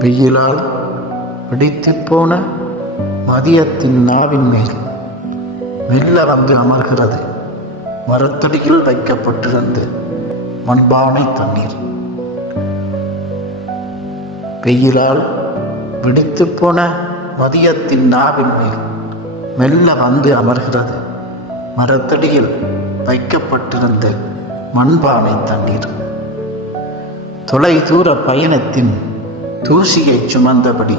வெயிலால் பிடித்துப்போன மதியத்தின் நாவின் மேல் மெல்ல வந்து அமர்கிறது மரத்தடியில் வைக்கப்பட்டிருந்த மண்பானை தண்ணீர். வெயிலால் பிடித்துப்போன மதியத்தின் நாவின் மேல் மெல்ல வந்து அமர்கிறது மரத்தடியில் வைக்கப்பட்டிருந்த மண்பானை தண்ணீர். தொலைதூர பயணத்தின் தூசியை சுமந்தபடி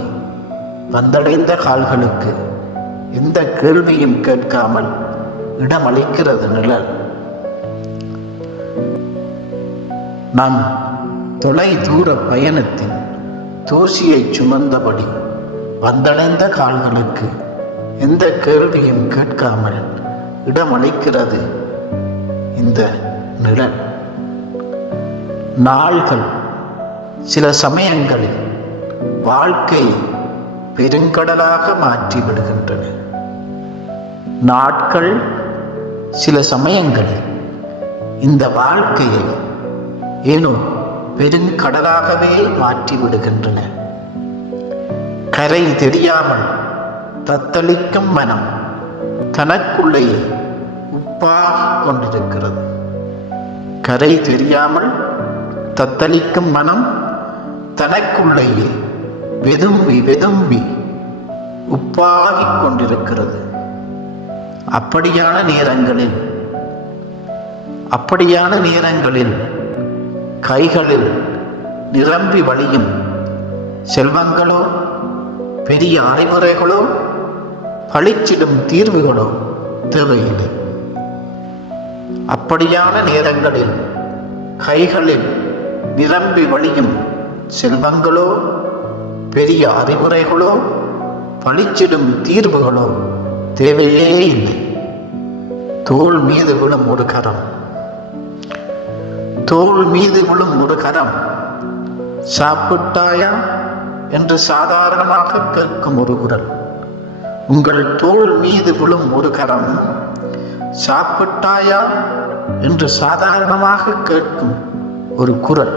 வந்தடைந்த கால்களுக்கு எந்த கேள்வியும் கேட்காமல் இடமளிக்கிறது நிழல். நாம் தொலைதூர பயணத்தின் தூசியை சுமந்தபடி வந்தடைந்த கால்களுக்கு எந்த கேள்வியும் கேட்காமல் இடமளிக்கிறது இந்த நிழல். நாள்கள் சில சமயங்களில் வாழ்க்கையை பெருங்கடலாக மாற்றி விடுகின்றன. நாட்கள் சில சமயங்களில் இந்த வாழ்க்கையை ஏனோ பெருங்கடலாகவே மாற்றி விடுகின்றன. கரை தெரியாமல் தத்தளிக்கும் மனம் தனக்குள்ளேயே உப்பாக கொண்டிருக்கிறது. கரை தெரியாமல் தத்தளிக்கும் மனம் தனக்குள்ளேயே வெதும்பி வெதும்பி உப்பாகிக் கொண்டிருக்கிறது. அப்படியான நேரங்களில் கைகளில் நிரம்பி வழியும் செல்வங்களோ பெரிய அறிவுரைகளோ பளிச்சிடும் தீர்வுகளோ தேவையில்லை. அப்படியான நேரங்களில் கைகளில் நிரம்பி வழியும் செல்வங்களோ பெரிய அறிவுரைகளோ பளிச்சிடும் தீர்வுகளோ தேவையே இல்லை. தோள் மீது விழும் ஒரு கரம், தோள் மீது விழும் ஒரு கரம், சாப்பிட்டாயா என்று சாதாரணமாக கேட்கும் ஒரு குரல். உங்கள் தோள் மீது விழும் ஒரு கரம், சாப்பிட்டாயா என்று சாதாரணமாக கேட்கும் ஒரு குரல்,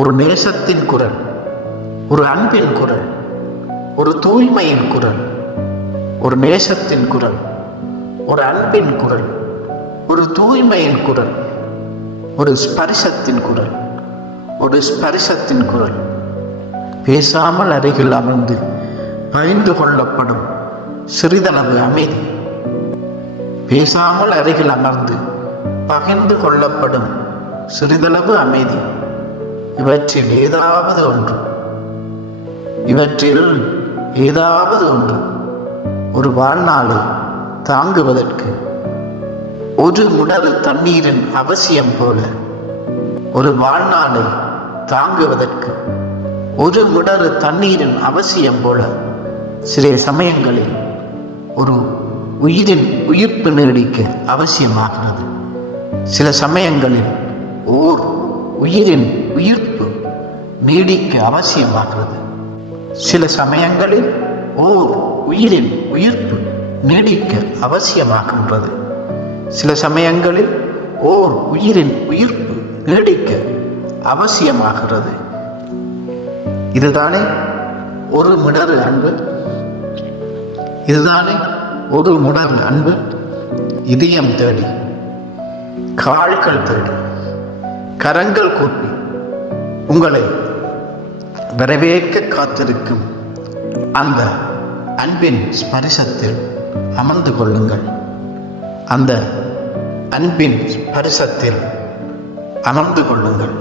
ஒரு நேசத்தின் குரல், ஒரு அன்பின் குரல், ஒரு தூய்மையின் குரல், ஒரு நேசத்தின் குரல், ஒரு அன்பின் குரல், ஒரு தூய்மையின் குரல், ஒரு ஸ்பரிசத்தின் குரல், ஒரு ஸ்பரிசத்தின் குரல். பேசாமல் அருகில் அமர்ந்து பகிர்ந்து கொள்ளப்படும் சிறிதளவு அமைதி, பேசாமல் அருகில் அமர்ந்து பகிர்ந்து கொள்ளப்படும் சிறிதளவு அமைதி, இவற்றில் ஏதாவது ஒன்று ஒரு வாழ்நாளை தாங்குவதற்கு ஒரு முடல் தண்ணீரின் அவசியம் போல, ஒரு வாழ்நாளை தாங்குவதற்கு ஒரு முடல் தண்ணீரின் அவசியம் போல சில சமயங்களில் ஒரு உயிரின் உயிர்ப்பு நீடிக்க அவசியமாகிறது. சில சமயங்களில் ஓர் உயிரின் உயிர்ப்பு நீடிக்க அவசியமாகிறது. சில சமயங்களில் ஓர் உயிரின் உயிர்ப்பு நீடிக்க அவசியமாகின்றது. சில சமயங்களில் ஓர் உயிரின் உயிர்ப்பு நீடிக்க அவசியமாகிறது. இதுதானே ஒரு மிடறு அன்பு, இதுதானே ஒரு முடர் அன்பு. இதயம் தேடி, கால்கள் தேடி, கரங்கள் கூப்பி உங்களை வரவேற்க காத்திருக்கும் அந்த அன்பின் ஸ்பரிசத்தில் அமர்ந்து கொள்ளுங்கள். அந்த அன்பின் ஸ்பரிசத்தில் அமர்ந்து கொள்ளுங்கள்.